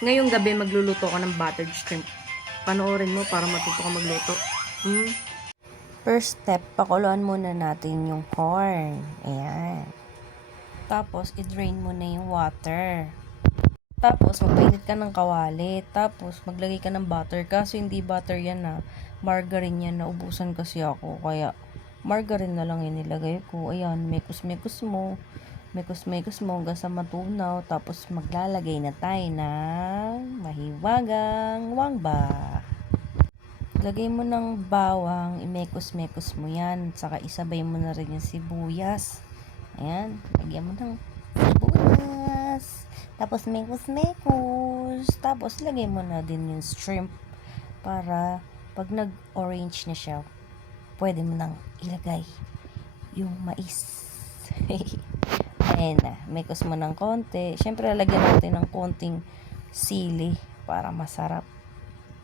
Ngayong gabi magluluto ako ng buttered shrimp. Panoorin mo para matuto ka magluto. First step, pakuluan muna natin yung corn. Ayan. Tapos, i-drain mo na yung water. Tapos, magpainit ka ng kawali. Tapos, maglagay ka ng butter. Kaso, hindi butter yan na. Margarine yan. Naubusan kasi ako. Kaya, margarine na lang yung nilagay ko. Ayan, mekos-mekos mo. Mekos-mekos mo hanggang sa matunaw. Tapos, maglalagay na tayo ng mahiwagang wangba. Lagay mo ng bawang, imekos-mekos mo yan. Saka isabay mo na rin yung sibuyas. Ayan, lagyan mo ng sibuyas. Tapos mekos-mekos. Tapos lagay mo na din yung shrimp para pag nag-orange na siya, pwede mo nang ilagay yung mais. Ayan na, mekos mo ng konti. Siyempre, lagyan natin ng konting sili para masarap.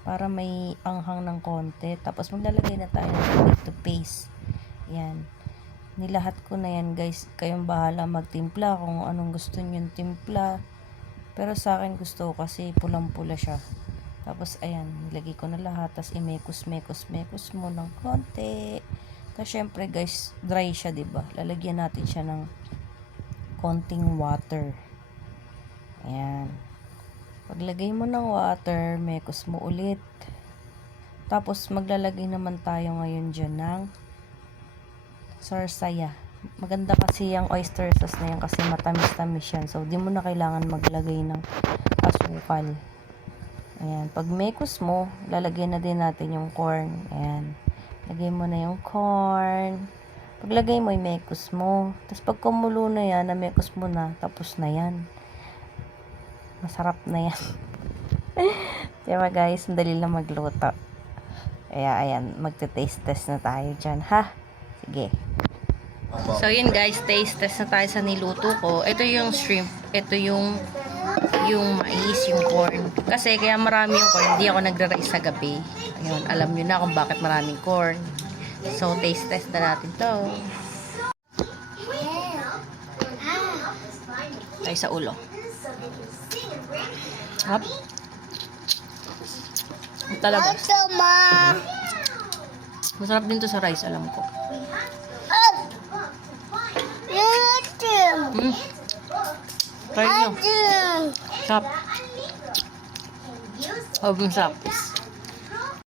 Para may anghang ng konti. Tapos maglalagay na tayo ng tomato paste. Yan. Nilahat ko na yan, guys. Kayong bahala magtimpla kung anong gusto nyo timpla. Pero sa akin gusto ko kasi pulang-pula siya. Tapos ayan, nilagay ko na lahat. Tapos imekos-mekos-mekos mo ng konti. Tapos syempre, guys, dry siya, diba? Lalagyan natin siya ng konting water. Ayan. Paglagay mo ng water, mekos mo ulit. Tapos, maglalagay naman tayo ngayon dyan ng sarsaya. Maganda kasi yung oyster sauce na yan kasi matamis-tamis yan. So, di mo na kailangan maglagay ng asukal. Ayan. Pag mekos mo, lalagyan na din natin yung corn. Ayan. Lagay mo na yung corn. Paglagay mo, mekos mo. Tapos, pag kumulo na yan, na mekos mo na, tapos na yan. Masarap na yan. Diba guys, sandali lang magluto. Kaya ayan, magte-taste test na tayo dyan, ha? Sige. So yun guys, taste test na tayo sa niluto ko. Ito yung shrimp. Ito yung mais, yung corn. Kasi kaya marami yung corn. Hindi ako nagre-rice sa gabi. Ayun, alam nyo na kung bakit maraming corn. So taste test na natin to. Tayo sa ulo. Hop. Talaga. Masarap din to sa rice, alam ko. Try nyo. Sarap. Sobrang sarap.